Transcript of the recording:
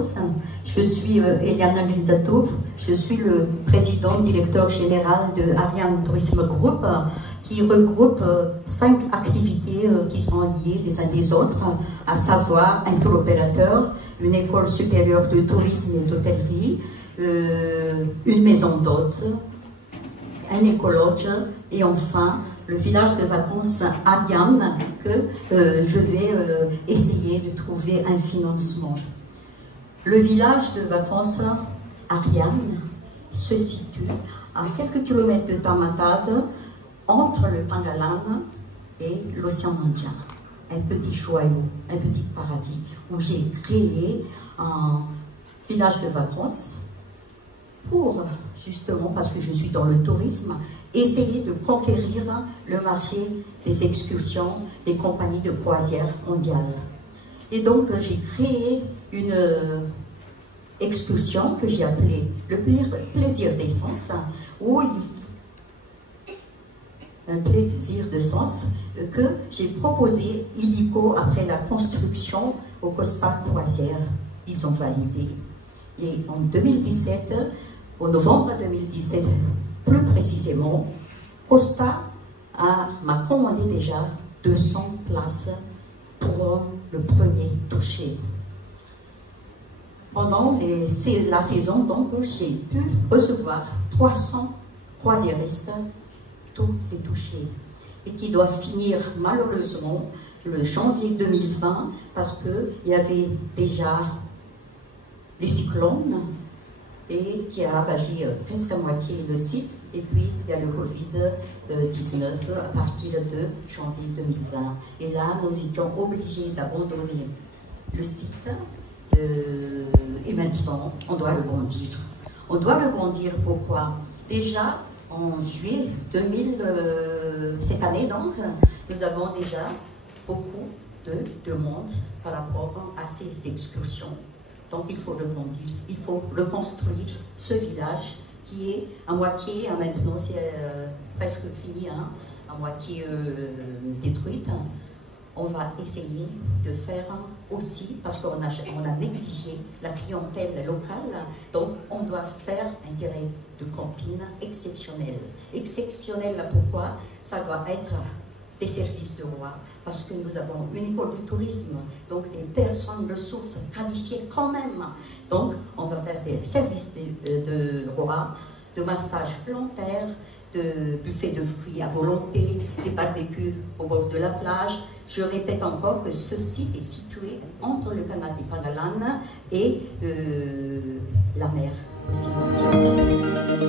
tous. Je suis Eliana Grizatov, je suis le président directeur général de Ariane Tourisme Group, qui regroupe 5 activités qui sont liées les uns des autres, à savoir un tour opérateur, une école supérieure de tourisme et d'hôtellerie, une maison d'hôtes, un écologe et enfin le village de vacances Ariane que je vais essayer de trouver un financement. Le village de vacances Ariane se situe à quelques kilomètres de Tamatave, entre le Pangalan et l'océan Indien. Un petit joyau, un petit paradis, où j'ai créé un village de vacances pour, justement, parce que je suis dans le tourisme, essayer de conquérir le marché des excursions des compagnies de croisière mondiales. Et donc, j'ai créé une excursion que j'ai appelée le plaisir des sens, où un plaisir de sens que j'ai proposé illico après la construction au Cospa Croisière. Ils ont validé. Et en 2017, au novembre 2017, plus précisément, Costa m'a commandé déjà 200 places pour le premier toucher. Pendant la saison, donc, j'ai pu recevoir 300 croisiéristes, tous les touchés, et qui doivent finir malheureusement le janvier 2020 parce qu'il y avait déjà des cyclones et qui a ravagé presque à moitié le site, et puis il y a le Covid-19 à partir de janvier 2020. Et là, nous étions obligés d'abandonner le site et maintenant, on doit le bondir. On doit le bondir, pourquoi? Déjà, en juillet 2000, cette année donc, nous avons déjà beaucoup de demandes par rapport à ces excursions. Donc il faut le bondir, il faut reconstruire ce village qui est à moitié, maintenant c'est presque fini, à moitié détruite. On va essayer de faire aussi, parce qu'on a négligé la clientèle locale, donc on doit faire un terrain de camping exceptionnel. Exceptionnel, pourquoi? Ça doit être des services de roi, parce que nous avons une école de tourisme, donc des personnes ressources qualifiées quand même. Donc on va faire des services de roi, de massage plantaire, de buffet de fruits à volonté, des barbecues au bord de la plage. Je répète encore que ce site est situé entre le canal du Pangalan et la mer, l'océan Indien.